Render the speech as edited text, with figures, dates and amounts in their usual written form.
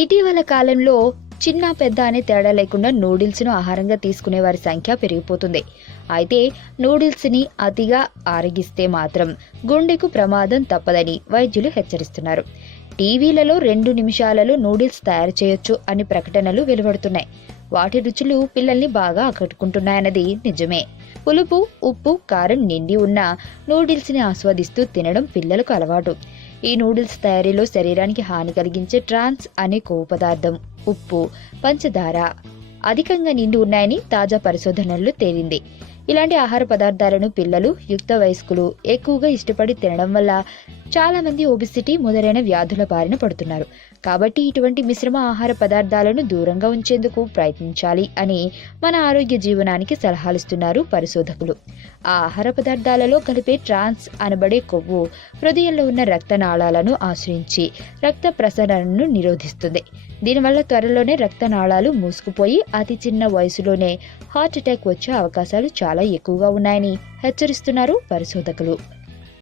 ఇటీవల కాలంలో చిన్న పెద్ద అనే తేడా లేకుండా నూడిల్స్ను ఆహారంగా తీసుకునే వారి సంఖ్య పెరిగిపోతుంది. అయితే నూడిల్స్ని అతిగా ఆరగిస్తే మాత్రం గుండెకు ప్రమాదం తప్పదని వైద్యులు హెచ్చరిస్తున్నారు. టీవీలలో 2 నిమిషాలలో నూడిల్స్ తయారు చేయొచ్చు అని ప్రకటనలు వెలువడుతున్నాయి. వాటి రుచులు పిల్లల్ని బాగా ఆకట్టుకుంటున్నాయన్నది నిజమే. పులుపు, ఉప్పు, కారం నిండి ఉన్న నూడిల్స్ని ఆస్వాదిస్తూ తినడం పిల్లలకు అలవాటు. ఈ నూడిల్స్ తయారీలో శరీరానికి హాని కలిగించే ట్రాన్స్ అనే కొవ్వు పదార్థం, ఉప్పు, పంచదార అధికంగా నిండి ఉన్నాయని తాజా పరిశోధనల్లో తేలింది. ఇలాంటి ఆహార పదార్థాలను పిల్లలు, యుక్త వయస్కులు ఎక్కువగా ఇష్టపడి తినడం వల్ల చాలా మంది ఒబిసిటీ మొదలైన వ్యాధుల బారిన పడుతున్నారు. కాబట్టి ఇటువంటి మిశ్రమ ఆహార పదార్థాలను దూరంగా ఉంచేందుకు ప్రయత్నించాలి అని మన ఆరోగ్య జీవనానికి సలహాలిస్తున్నారు పరిశోధకులు. ఆ ఆహార పదార్థాలలో కలిపే ట్రాన్స్ అనబడే కొవ్వు హృదయంలో ఉన్న రక్తనాళాలను ఆశ్రయించి రక్త ప్రసరణను నిరోధిస్తుంది. దీనివల్ల త్వరలోనే రక్తనాళాలు మూసుకుపోయి అతి చిన్న వయసులోనే హార్ట్ అటాక్ వచ్చే అవకాశాలు చాలా ఎక్కువగా ఉన్నాయని హెచ్చరిస్తున్నారు పరిశోధకులు.